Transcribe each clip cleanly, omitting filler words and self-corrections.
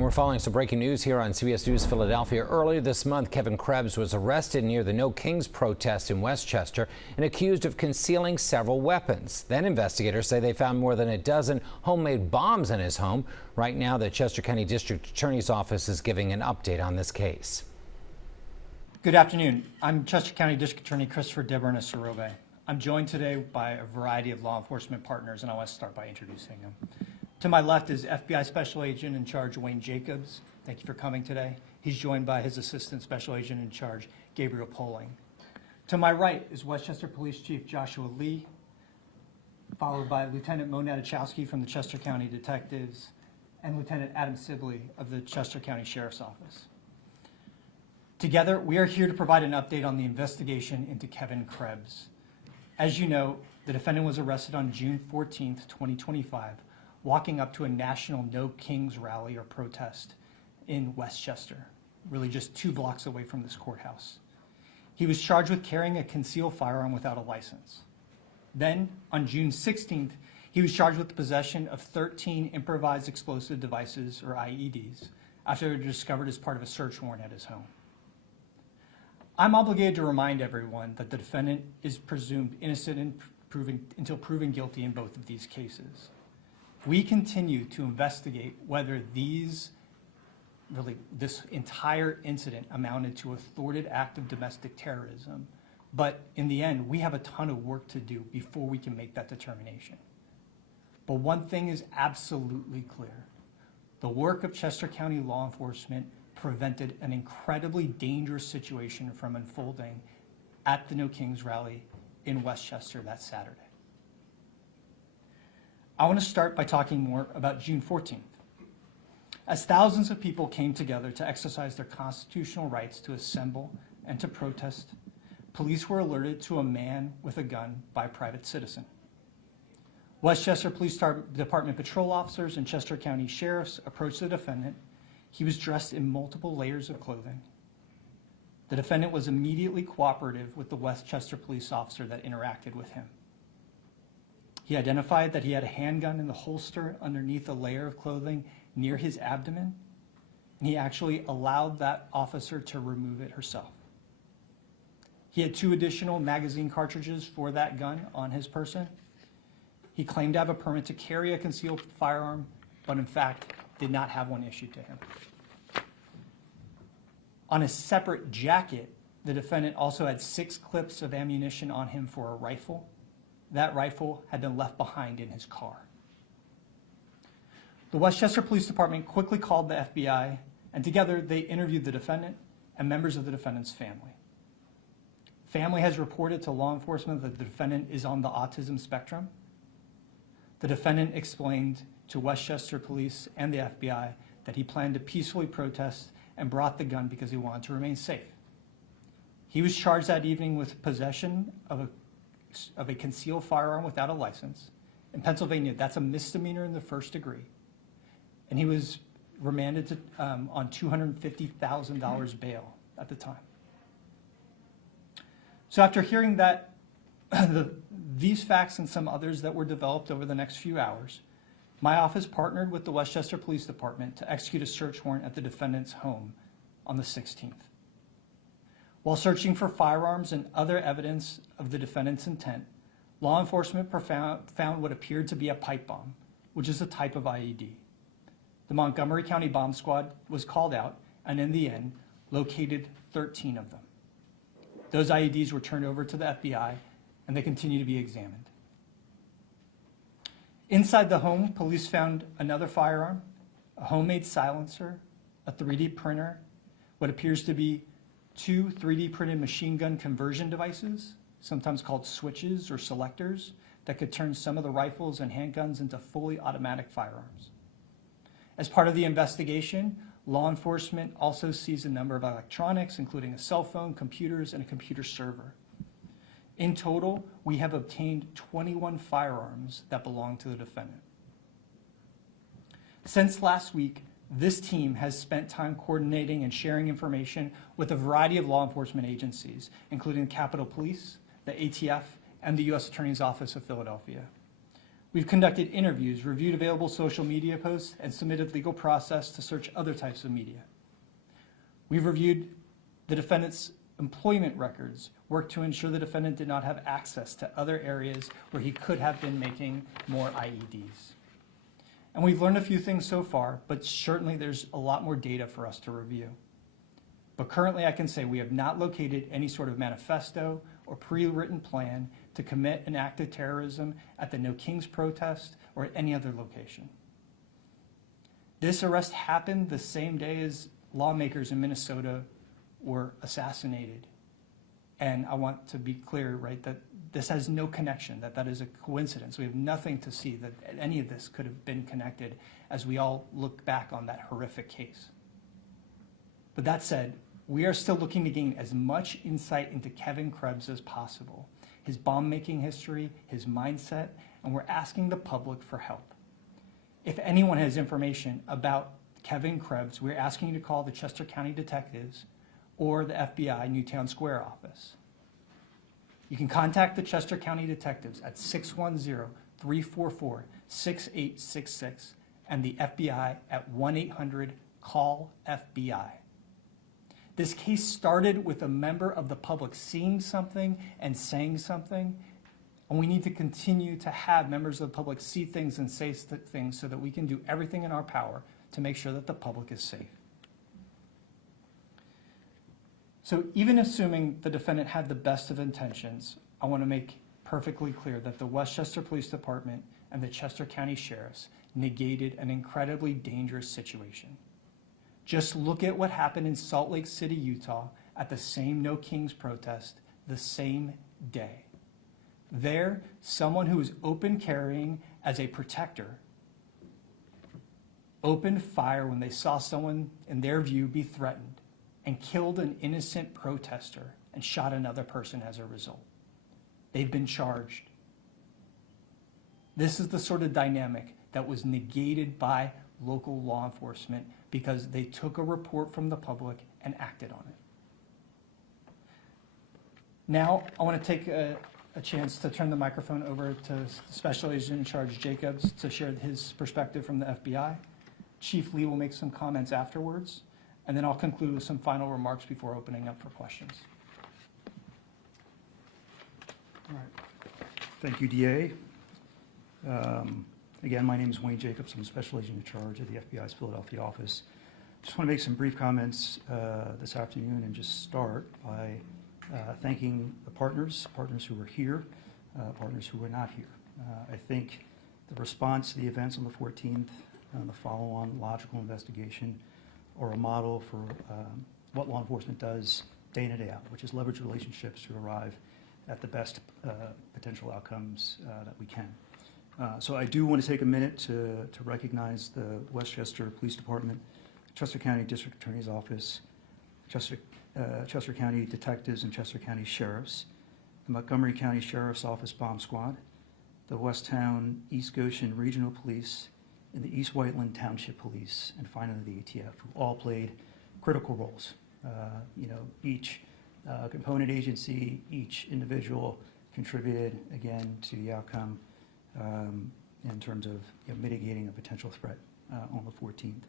We're following some breaking news here on CBS News Philadelphia. Earlier this month, Kevin Krebs was arrested near the No Kings protest in Westchester and accused of concealing several weapons. Then investigators say they found more than a dozen homemade bombs in his home. Right now, the Chester County District Attorney's Office is giving an update on this case. Good afternoon. I'm Chester County District Attorney Christopher Deberna-Sarobe. I'm joined today by a variety of law enforcement partners, and I want to start by introducing them. To my left is FBI Special Agent in Charge Wayne Jacobs. Thank you for coming today. He's joined by his Assistant Special Agent in Charge, Gabriel Poling. To my right is Westchester Police Chief Joshua Lee, followed by Lieutenant Mo Natachowski from the Chester County Detectives and Lieutenant Adam Sibley of the Chester County Sheriff's Office. Together, we are here to provide an update on the investigation into Kevin Krebs. As you know, the defendant was arrested on June 14th, 2025, walking up to a national No Kings rally or protest in Westchester, really just 2 blocks away from this courthouse. He was charged with carrying a concealed firearm without a license. Then, on June 16th, he was charged with the possession of 13 improvised explosive devices, or IEDs, after they were discovered as part of a search warrant at his home. I'm obligated to remind everyone that the defendant is presumed innocent until proven guilty in both of these cases. We continue to investigate whether this entire incident amounted to a thwarted act of domestic terrorism. But in the end, we have a ton of work to do before we can make that determination. But one thing is absolutely clear. The work of Chester County law enforcement prevented an incredibly dangerous situation from unfolding at the No Kings rally in Westchester that Saturday. I want to start by talking more about June 14th. As thousands of people came together to exercise their constitutional rights to assemble and to protest, police were alerted to a man with a gun by a private citizen. Westchester Police Department patrol officers and Chester County sheriffs approached the defendant. He was dressed in multiple layers of clothing. The defendant was immediately cooperative with the Westchester police officer that interacted with him. He identified that he had a handgun in the holster underneath a layer of clothing near his abdomen, and he actually allowed that officer to remove it herself. He had 2 additional magazine cartridges for that gun on his person. He claimed to have a permit to carry a concealed firearm, but in fact did not have one issued to him. On a separate jacket, the defendant also had 6 clips of ammunition on him for a rifle. That rifle had been left behind in his car. The Westchester Police Department quickly called the FBI, and together they interviewed the defendant and members of the defendant's family. Family has reported to law enforcement that the defendant is on the autism spectrum. The defendant explained to Westchester Police and the FBI that he planned to peacefully protest and brought the gun because he wanted to remain safe. He was charged that evening with possession of a concealed firearm without a license. In Pennsylvania, that's a misdemeanor in the 1st degree. And he was remanded on $250,000 bail at the time. So after hearing that, these facts and some others that were developed over the next few hours, my office partnered with the Westchester Police Department to execute a search warrant at the defendant's home on the 16th. While searching for firearms and other evidence of the defendant's intent, law enforcement found what appeared to be a pipe bomb, which is a type of IED. The Montgomery County Bomb Squad was called out and in the end located 13 of them. Those IEDs were turned over to the FBI and they continue to be examined. Inside the home, police found another firearm, a homemade silencer, a 3D printer, what appears to be 2 3D printed machine gun conversion devices, sometimes called switches or selectors, that could turn some of the rifles and handguns into fully automatic firearms. As part of the investigation, law enforcement also seized a number of electronics, including a cell phone, computers, and a computer server. In total, we have obtained 21 firearms that belong to the defendant. Since last week, this team has spent time coordinating and sharing information with a variety of law enforcement agencies, including the Capitol Police, the ATF, and the U.S. Attorney's Office of Philadelphia. We've conducted interviews, reviewed available social media posts, and submitted legal process to search other types of media. We've reviewed the defendant's employment records, worked to ensure the defendant did not have access to other areas where he could have been making more IEDs. And we've learned a few things so far, but certainly there's a lot more data for us to review. But currently I can say we have not located any sort of manifesto or pre-written plan to commit an act of terrorism at the No Kings protest or at any other location. This arrest happened the same day as lawmakers in Minnesota were assassinated. And I want to be clear, right, that this has no connection, that is a coincidence. We have nothing to see that any of this could have been connected as we all look back on that horrific case. But that said, we are still looking to gain as much insight into Kevin Krebs as possible, his bomb-making history, his mindset, and we're asking the public for help. If anyone has information about Kevin Krebs, we're asking you to call the Chester County Detectives or the FBI Newtown Square office. You can contact the Chester County Detectives at 610-344-6866 and the FBI at 1-800-CALL-FBI. This case started with a member of the public seeing something and saying something, and we need to continue to have members of the public see things and say things so that we can do everything in our power to make sure that the public is safe. So even assuming the defendant had the best of intentions, I want to make perfectly clear that the Westchester Police Department and the Chester County Sheriffs negated an incredibly dangerous situation. Just look at what happened in Salt Lake City, Utah at the same No Kings protest the same day. There, someone who was open carrying as a protector opened fire when they saw someone, in their view, be threatened and killed an innocent protester and shot another person as a result. They've been charged. This is the sort of dynamic that was negated by local law enforcement because they took a report from the public and acted on it. Now, I want to take a chance to turn the microphone over to Special Agent in Charge Jacobs to share his perspective from the FBI. Chief Lee will make some comments afterwards, and then I'll conclude with some final remarks before opening up for questions. All right. Thank you, DA. Again, my name is Wayne Jacobs. I'm a Special Agent in Charge of the FBI's Philadelphia office. Just want to make some brief comments this afternoon and just start by thanking the partners who were here, partners who were not here. I think the response to the events on the 14th and the follow-on logical investigation are a model for what law enforcement does day in and day out, which is leverage relationships to arrive at the best potential outcomes that we can. So I do want to take a minute to recognize the Westchester Police Department, Chester County District Attorney's Office, Chester County Detectives and Chester County Sheriffs, the Montgomery County Sheriff's Office Bomb Squad, the Westtown East Goshen Regional Police, and the East Whiteland Township Police, and finally the ATF, who all played critical roles. Each component agency, each individual contributed, again, to the outcome in terms of mitigating a potential threat on the 14th.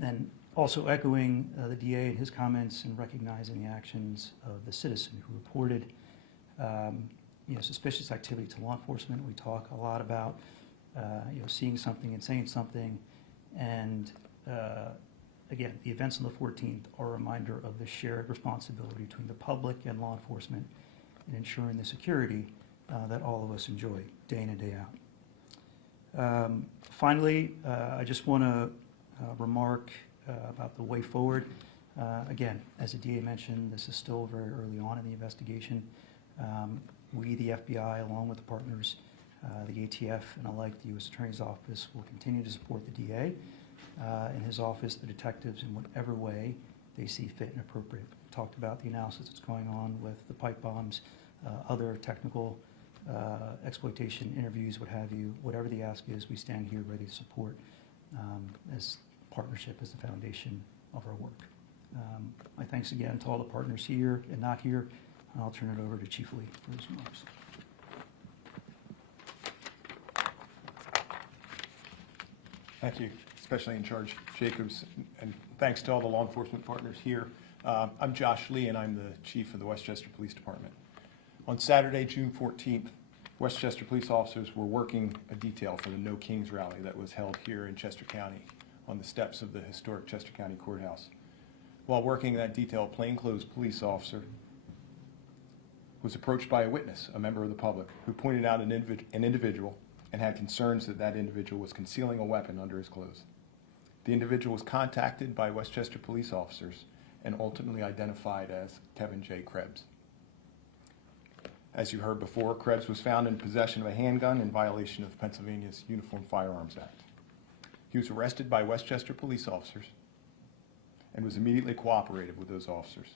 And also echoing the DA and his comments and recognizing the actions of the citizen who reported suspicious activity to law enforcement. We talk a lot about seeing something and saying something, and again, the events on the 14th are a reminder of the shared responsibility between the public and law enforcement in ensuring the security that all of us enjoy day in and day out. Finally, I just want to remark about the way forward. Again, as the DA mentioned, this is still very early on in the investigation. We, the FBI, along with the partners, the ATF, and alike the U.S. Attorney's Office, will continue to support the DA in his office, the detectives, in whatever way they see fit and appropriate. We talked about the analysis that's going on with the pipe bombs, other technical exploitation interviews, what have you. Whatever the ask is, we stand here ready to support as partnership as the foundation of our work. My thanks again to all the partners here and not here, and I'll turn it over to Chief Lee for his remarks. Thank you, Special Agent in Charge Jacobs, and thanks to all the law enforcement partners here. I'm Josh Lee, and I'm the Chief of the Westchester Police Department. On Saturday, June 14th, Westchester police officers were working a detail for the No Kings rally that was held here in Chester County on the steps of the historic Chester County Courthouse. While working that detail, a plainclothes police officer was approached by a witness, a member of the public, who pointed out an individual and had concerns that that individual was concealing a weapon under his clothes. The individual was contacted by Westchester police officers and ultimately identified as Kevin J. Krebs. As you heard before, Krebs was found in possession of a handgun in violation of Pennsylvania's Uniform Firearms Act. He was arrested by Westchester police officers and was immediately cooperative with those officers.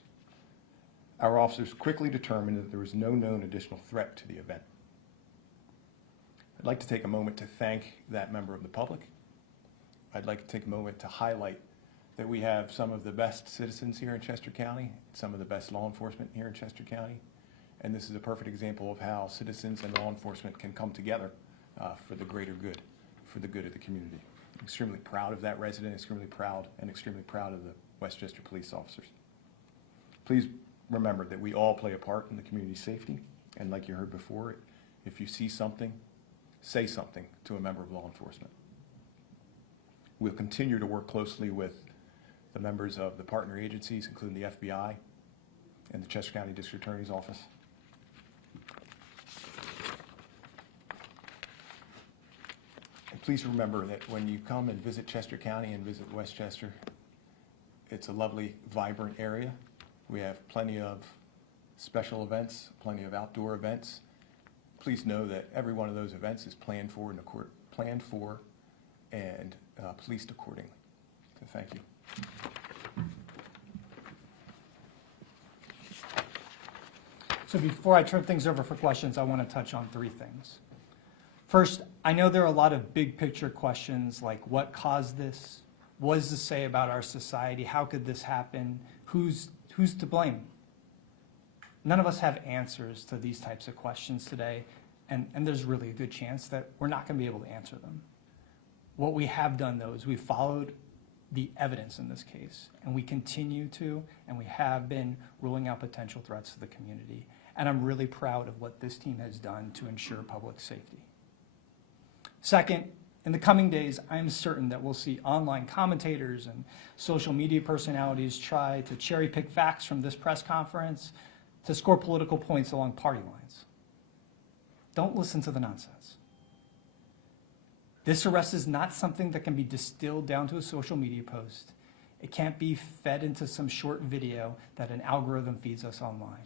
Our officers quickly determined that there was no known additional threat to the event. I'd like to take a moment to thank that member of the public. I'd like to take a moment to highlight that we have some of the best citizens here in Chester County, some of the best law enforcement here in Chester County, and this is a perfect example of how citizens and law enforcement can come together for the greater good, for the good of the community. I'm extremely proud of that resident, extremely proud of the Westchester police officers. Please remember that we all play a part in the community's safety, and like you heard before, if you see something, say something to a member of law enforcement. We'll continue to work closely with the members of the partner agencies, including the FBI and the Chester County District Attorney's Office. And please remember that when you come and visit Chester County and visit Westchester, it's a lovely, vibrant area. We have plenty of special events, plenty of outdoor events. Please know that every one of those events is planned for and policed accordingly. So thank you. So before I turn things over for questions, I want to touch on three things. First, I know there are a lot of big picture questions like what caused this? What does this say about our society? How could this happen? Who's to blame? None of us have answers to these types of questions today, and there's really a good chance that we're not going to be able to answer them. What we have done, though, is we've followed the evidence in this case, and we continue to, and we have been ruling out potential threats to the community. And I'm really proud of what this team has done to ensure public safety. Second, in the coming days, I'm certain that we'll see online commentators and social media personalities try to cherry pick facts from this press conference to score political points along party lines. Don't listen to the nonsense. This arrest is not something that can be distilled down to a social media post. It can't be fed into some short video that an algorithm feeds us online.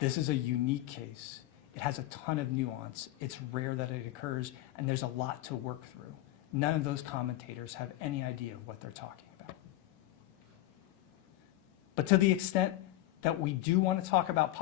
This is a unique case. It has a ton of nuance. It's rare that it occurs, and there's a lot to work through. None of those commentators have any idea of what they're talking about. But to the extent that we do want to talk about